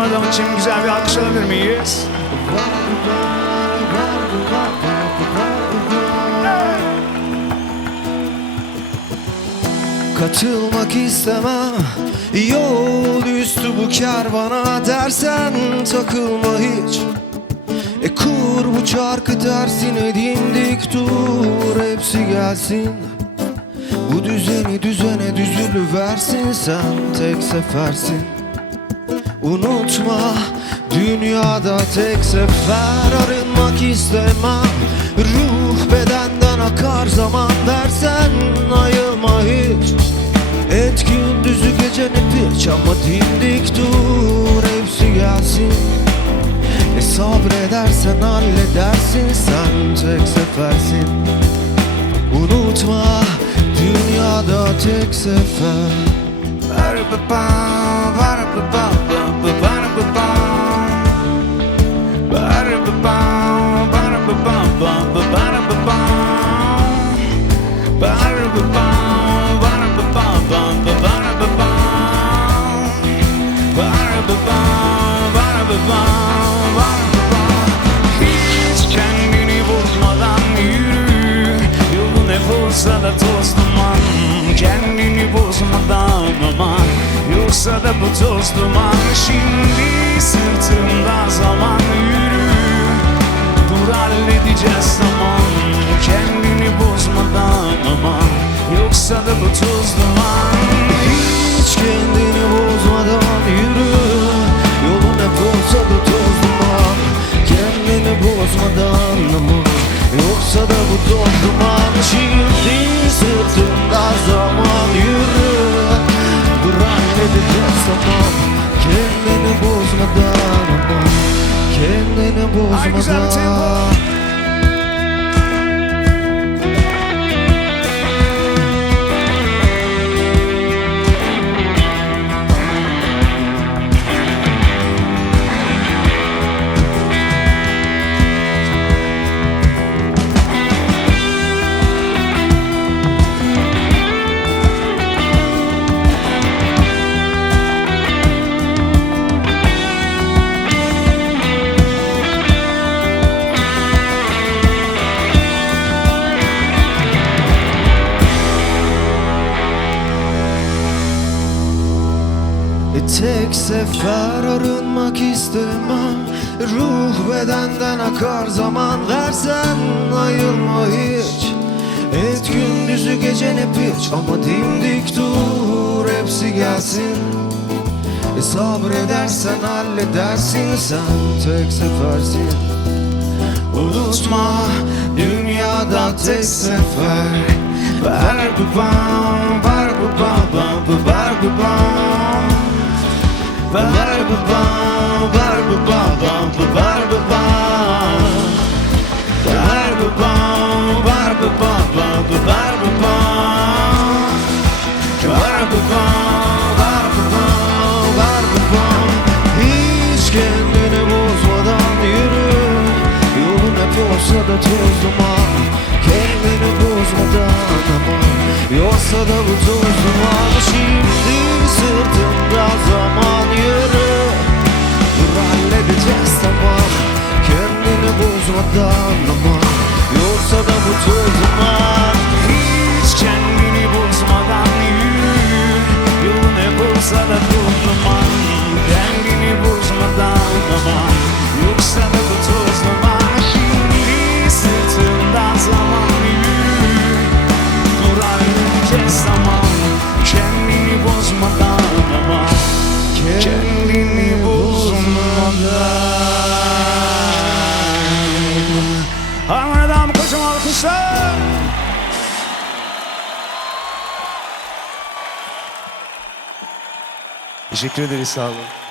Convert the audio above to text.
adam için güzel bir alkış alabilir miyiz? Katılmak istemem yol üstü bu kervana, dersen takılma hiç. Kur bu çarkı tersine, dimdik dur, hepsi gelsin. Bu düzeni düzene düzülüversin, sen tek sefersin. Unutma, dünyada tek sefer. Arınmak istemem, ruh bedenden akar zaman, dersen ayılma hiç. Et gündüzü geceni piç, ama dimdik dur, hepsi gelsin. Sabredersen halledersin, sen tek sefersin. Unutma, dünyada tek sefer. Hiç kendini bozmadan yürü, yolun hep olsa da toz duman. Kendini bozmadan aman, yoksa da bu toz duman. Şimdi sırtımda zaman, yürü, dur halledeceğiz tamam. Kendini bozmadan aman, yoksa da bu toz duman. Hiç kendini bozmadan yürü, yolun hep olsa da toz duman. Kendini bozmadan aman, yoksa da bu toz duman. Şimdi sırtımda zaman, yürü, dur halledeceğiz tamam. Kendini bozmadan aman, kendini bozmadan. Tek sefer arınmak istemem, ruh bedenden akar zaman, versen ayılma hiç. Et gündüzü gecene piç, ama dimdik dur, hepsi gelsin. Sabredersen halledersin, sen tek sefersin. Unutma, dünyada tek sefer. Var bu bam, var bu bam, var bu bam. Var bu bam, var bu bam, var bu bam. Var bu bam, var bu bam, var bu bam. Var bu bam, var bu bam, var bu bam. Hiç kendini bozmadan yürü, yolun hep olsa da toz duman. Kendini bozmadan aman, yoksa da bu toz duman. Şimdi sırtımda zaman, yürü, dur halledeceğiz tamam. Kendini bozmadan aman, yoksa da bu toz duman. Hiç kendini bozmadan yürü, yolun hep olsa da toz duman. Kendini bozmadan aman, yoksa da bu toz duman. Şimdi sırtında zaman, yürü, dur halledeceğiz tamam. Kendini bozmadan aman, kendini bozmadan. Harman adam, kocaman alkışlar. Teşekkür ederiz, sağ olun.